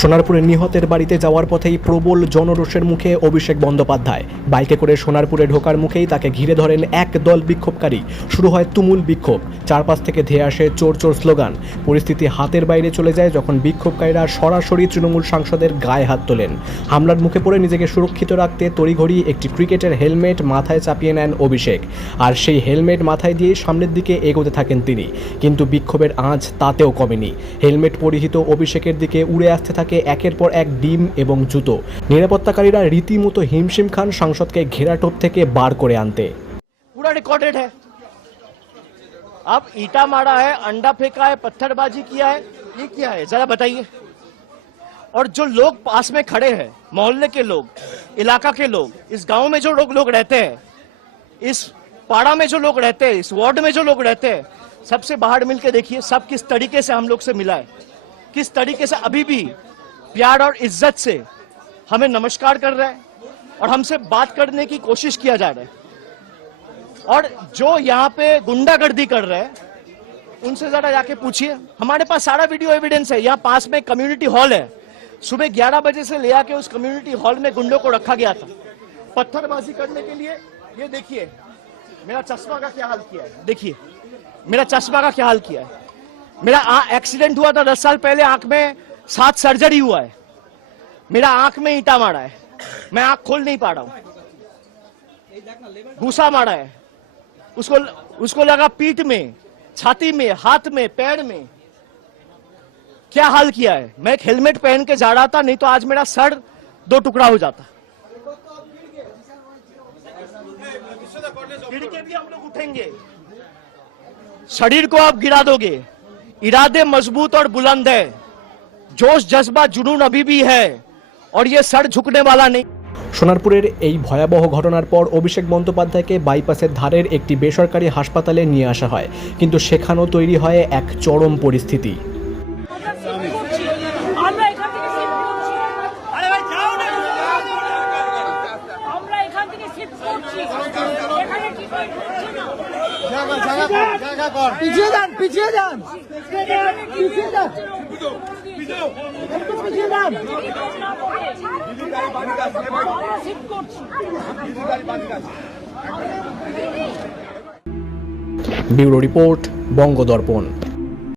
সোনারপুরে নিহতের বাড়িতে যাওয়ার পথেই প্রবল জনরোষের মুখে অভিষেক বন্দ্যোপাধ্যায়। বাইকে করে সোনারপুরে ঢোকার মুখেই তাকে ঘিরে ধরেন এক দল বিক্ষোভকারী। শুরু হয় তুমুল বিক্ষোভ, চারপাশ থেকে ধেয়ে আসে চোর চোর স্লোগান। পরিস্থিতি হাতের বাইরে চলে যায় যখন বিক্ষোভকারীরা সরাসরি তৃণমূল সাংসদের গায়ে হাত তোলেন। হামলার মুখে পড়ে নিজেকে সুরক্ষিত রাখতে তড়িঘড়ি একটি ক্রিকেটের হেলমেট মাথায় চাপিয়ে নেন অভিষেক, আর সেই হেলমেট মাথায় দিয়ে সামনের দিকে এগোতে থাকেন তিনি। কিন্তু বিক্ষোভের আঁচ তাতেও কমেনি। হেলমেট পরিহিত অভিষেকের দিকে উড়ে আসতে থাকে একের পর এক ডিম এবং জুতো। নিরাপত্তাকারীরা রীতিমতো হিমশিম খান সাংসদকে ঘেরাটোপ থেকে বার করে আনতে। पूरा रिकॉर्डेड है। अब ईटा मारा है, अंडा फेंका है, पत्थरबाजी किया है, ये क्या है जरा बताइए। और जो लोग पास में खड़े हैं, मोहल्ले के लोग, इलाका के लोग, इस गांव में जो लोग रहते हैं, इस पाड़ा में जो लोग रहते हैं, इस वार्ड में जो लोग रहते हैं, सबसे बाहर मिलके देखिए सब किस तरीके से हम लोग से मिला है, किस तरीके से अभी भी प्यार और इज्जत से हमें नमस्कार कर रहा है और हमसे बात करने की कोशिश किया जा रहा है। और जो यहाँ पे गुंडागर्दी कर रहे हैं उनसे जरा जाके पूछिए। हमारे पास सारा वीडियो एविडेंस है। यहाँ पास में कम्युनिटी हॉल है, सुबह 11 बजे से ले आके उस कम्युनिटी हॉल में गुंडों को रखा गया था पत्थरबाजी करने के लिए। ये देखिए मेरा चश्मा का क्या हाल किया है, देखिए मेरा चश्मा का क्या हाल किया है। मेरा एक्सीडेंट हुआ था 10 साल पहले, आंख में 7 सर्जरी हुआ है, मेरा आंख में ईंटा मारा है, मैं आंख खोल नहीं पा रहा हूं, घूसा मारा है, उसको लगा पीठ में, छाती में, हाथ में, पैर में। क्या हाल किया है। मैं एक हेलमेट पहन के जा रहा था, नहीं तो आज मेरा सर 2 टुकड़ा हो जाता। गिर के भी हम लोग उठेंगे, शरीर को आप गिरा दोगे। इरादे मजबूत और बुलंद है, जोश जज्बा जुनून अभी भी है और ये सर झुकने वाला नहीं। সোনারপুরের এই ভয়াবহ ঘটনার পর অভিষেক বন্দ্যোপাধ্যায়কে বাইপাসের ধারের একটি বেসরকারি হাসপাতালে নিয়ে আসা হয়, কিন্তু সেখানেও তৈরি হয় এক চরম পরিস্থিতি। ব্যুরো রিপোর্ট, বঙ্গ দর্পণ।